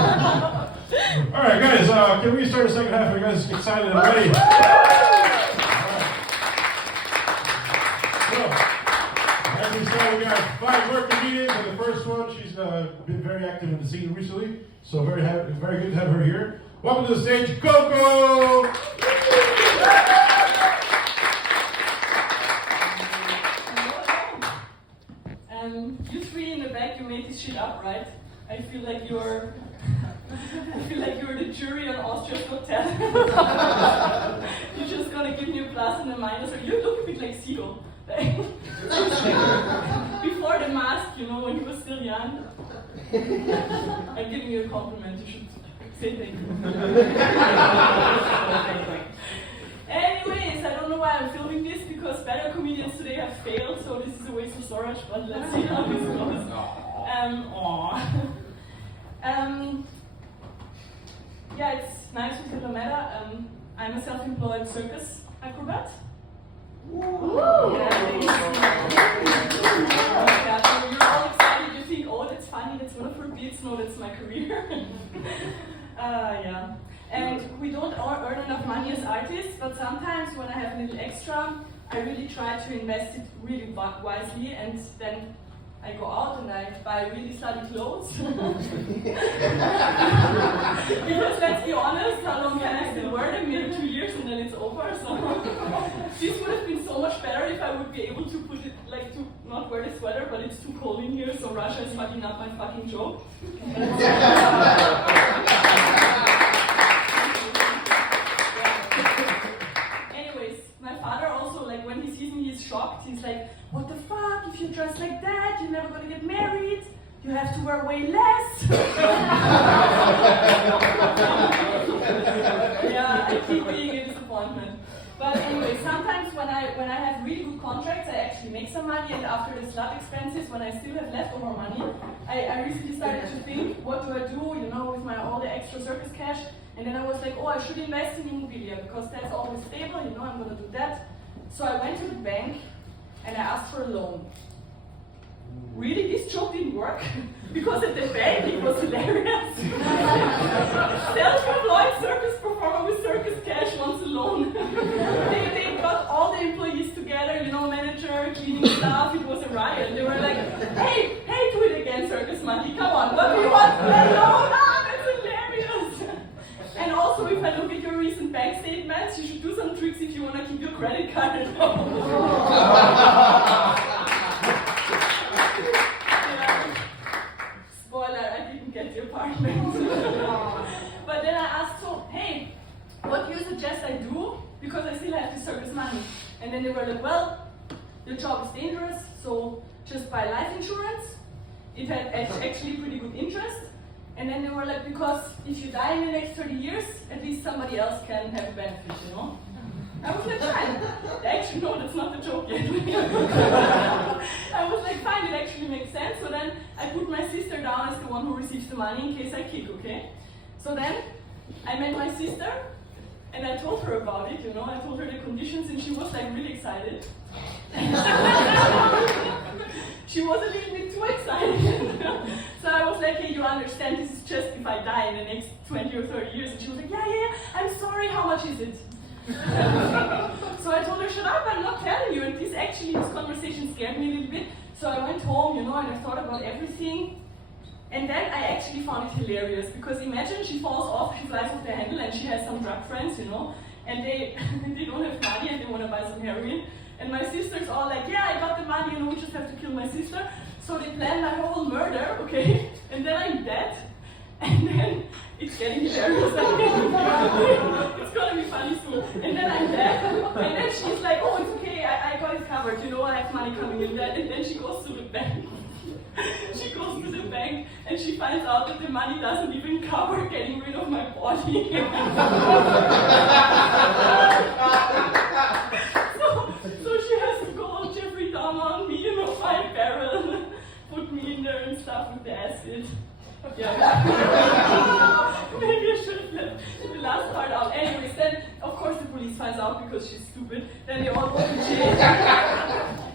All right, guys, can we start the second half? Are you guys excited and ready? As we said, we got 5 work comedians, and the first one, she's been very active in the scene recently, so very good to have her here. Welcome to the stage, Coco! You three in the back, you made this shit up, right? I feel like you're the jury on Austria's Got Talent. You're just gonna give me a plus and a minus, or you look a bit like Sido. Before the mask, when he was still young. I'm giving you a compliment, you should say thank you. Anyways, I don't know why I'm filming this, because better comedians today have failed, so this is a waste of storage, but let's see how this goes. Yeah, it's nice with you, Lamella. I'm a self-employed circus acrobat. Yeah, so you're all excited, you think, oh, that's funny, that's one of her beats, no, that's my career. Yeah. And we don't earn enough money as artists, but sometimes when I have a little extra, I really try to invest it really wisely, and then I go out and I buy really slutty clothes. Because let's be honest, how long can I still wear them? Maybe 2 years and then it's over. So this would have been so much better if I would be able to put it, like, to not wear the sweater, but it's too cold in here, so Russia is fucking up my fucking joke. When he sees me, he's shocked. He's like, what the fuck? If you dress like that, you're never gonna get married. You have to wear way less. Yeah, I keep being a disappointment. But anyway, sometimes when I have really good contracts, I actually make some money, and after the slut expenses, when I still have leftover money, I recently started to think, what do I do, with all the extra circus cash? And then I was like, oh, I should invest in immobilia, because that's always stable, I'm gonna do that. So I went to the bank and I asked for a loan. Really, this joke didn't work? Because at the bank it was hilarious. Self-employed circus performer with circus cash wants a loan. They got all the employees together, manager, cleaning staff, it was a riot. They were like, hey, do it again, circus monkey, come on, what do you want? No, that's hilarious. And also, if I look at your recent bank statements, you should do some tricks if you want to keep your credit card at home. Yeah. Spoiler, I didn't get the apartment. But then I asked, so, hey, what do you suggest I do? Because I still have to circus money. And then they were like, well, your job is dangerous, so just buy life insurance. It had actually pretty good interest. And then they were like, because if you die in the next 30 years, at least somebody else can have a benefit, I was like, fine. Actually, no, that's not the joke yet. I was like, fine, it actually makes sense. So then I put my sister down as the one who receives the money in case I kick, okay? So then I met my sister, and I told her about it, I told her the conditions, and she was like really excited. She was a little bit too excited. So I was like, hey, you understand this is just if I die in the next 20 or 30 years. And she was like, yeah, I'm sorry, how much is it? So I told her, shut up, I'm not telling you. And this conversation scared me a little bit. So I went home, and I thought about everything. And then I actually found it hilarious, because imagine she falls off, she flies off the handle, and she has some drug friends, and they don't have money and they want to buy some heroin. And my sister's all like, yeah, I got the money, we just have to kill my sister. So they plan my whole murder, okay? And then I'm dead. And then it's getting hilarious. It's gonna be funny soon. And then I'm dead. And then she's like, oh, it's okay, I got it covered, I have money coming in there. And then she goes to the bank. She goes to the bank and she finds out that the money doesn't even cover getting rid of my body. So she has to go Jeffrey Dahmer on me, 5 barrel, put me in there and stuff with the acid. Yeah. Maybe I should have left the last part out. Anyways, then of course the police finds out because she's stupid. Then they all go to jail.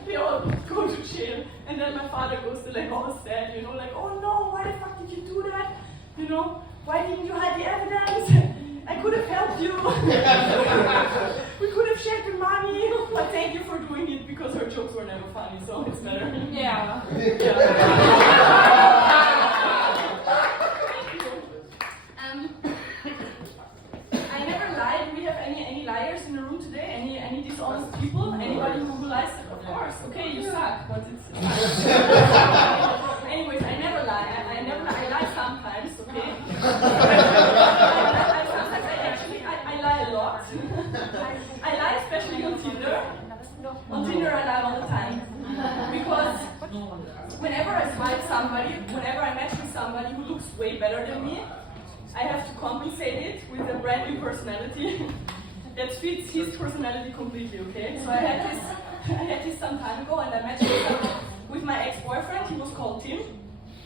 They all go to jail. And then my father goes to all sad, like, oh no, why the fuck did you do that? Why didn't you hide the evidence? I could have helped you. We could have shared the money. But thank you for doing it because her jokes were never funny, so it's better. Yeah. I never lied. Do we have any liars in the room today? Any dishonest people? Anybody who lies? Of course. Okay, you suck, but it's. Anyways, I never lie. I lie sometimes. Okay. I lie a lot. I lie especially on Tinder. On Tinder, I lie all the time because whenever I swipe somebody, whenever I match with somebody who looks way better than me, I have to compensate it with a brand new personality that fits his personality completely, okay? So I had this some time ago and I matched with my ex-boyfriend, he was called Tim.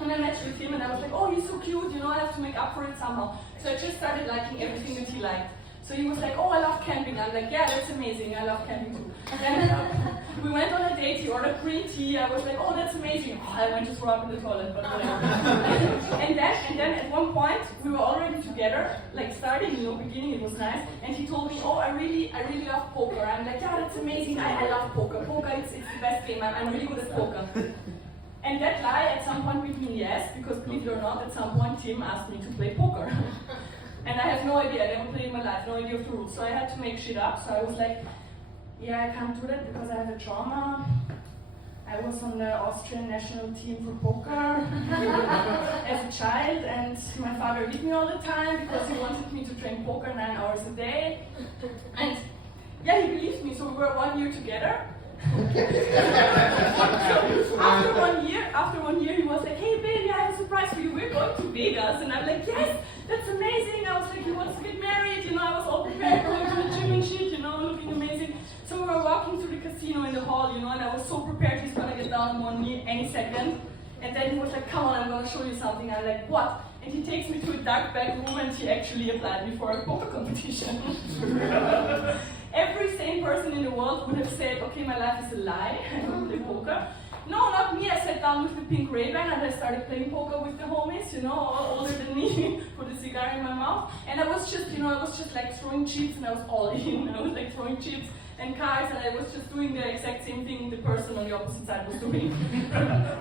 And I matched with him and I was like, oh, he's so cute, you know, I have to make up for it somehow. So I just started liking everything that he liked. So he was like, oh, I love camping. I'm like, yeah, that's amazing, I love camping too. Then we went on a date, he ordered green tea. I was like, oh, that's amazing. Oh, I went to throw up in the toilet, but whatever. and then at one point, we were already together, like starting, you know, beginning, it was nice. And he told me, oh, I really love poker. I'm like, yeah, that's amazing, I love poker. Poker, it's the best game, I'm really good at poker. And that lie at some point with me, yes, because believe it or not, at some point Tim asked me to play poker. And I have no idea, I never played in my life, no idea of the rules. So I had to make shit up, so I was like, yeah, I can't do that because I have a trauma. I was on the Austrian national team for poker as a child, and my father beat me all the time because he wanted me to train poker 9 hours a day. And yeah, he believed me, so we were 1 year together. After one year, he was like, hey baby, I have a surprise for you, we're going to Vegas. And I'm like, yes, that's amazing. I was like, he wants to get married, you know, I was all prepared, going to the gym and shit, you know, looking amazing. So we were walking through the casino in the hall, you know, and I was so prepared he's gonna get down on one knee any second. And then he was like, come on, I'm gonna show you something. I'm like, what? And he takes me to a dark back room and he actually applied me for a poker competition. Every sane person in the world would have said, okay, my life is a lie, I don't play poker. No, not me, I sat down with the pink Ray-Ban and I started playing poker with the homies, you know, all older than me, put a cigar in my mouth. And I was just, you know, like throwing chips and I was all in. I was like throwing chips and cards and I was just doing the exact same thing the person on the opposite side was doing.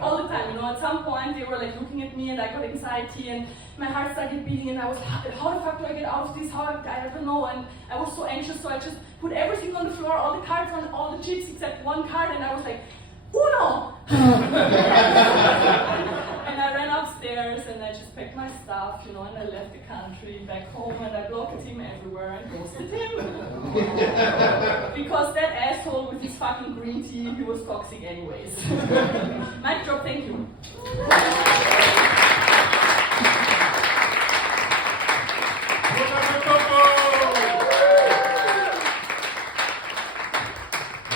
All the time, you know, at some point they were like looking at me and I got anxiety and my heart started beating and I was, how the fuck do I get out of this, I don't know, and I was so anxious, so I just put everything on the floor, all the cards on all the chips except one card, and I was like, Uno! And I ran upstairs and I just packed my stuff, you know, and I left the country back home and I blocked him everywhere and ghosted him. Because that asshole with his fucking green tea, he was toxic anyways.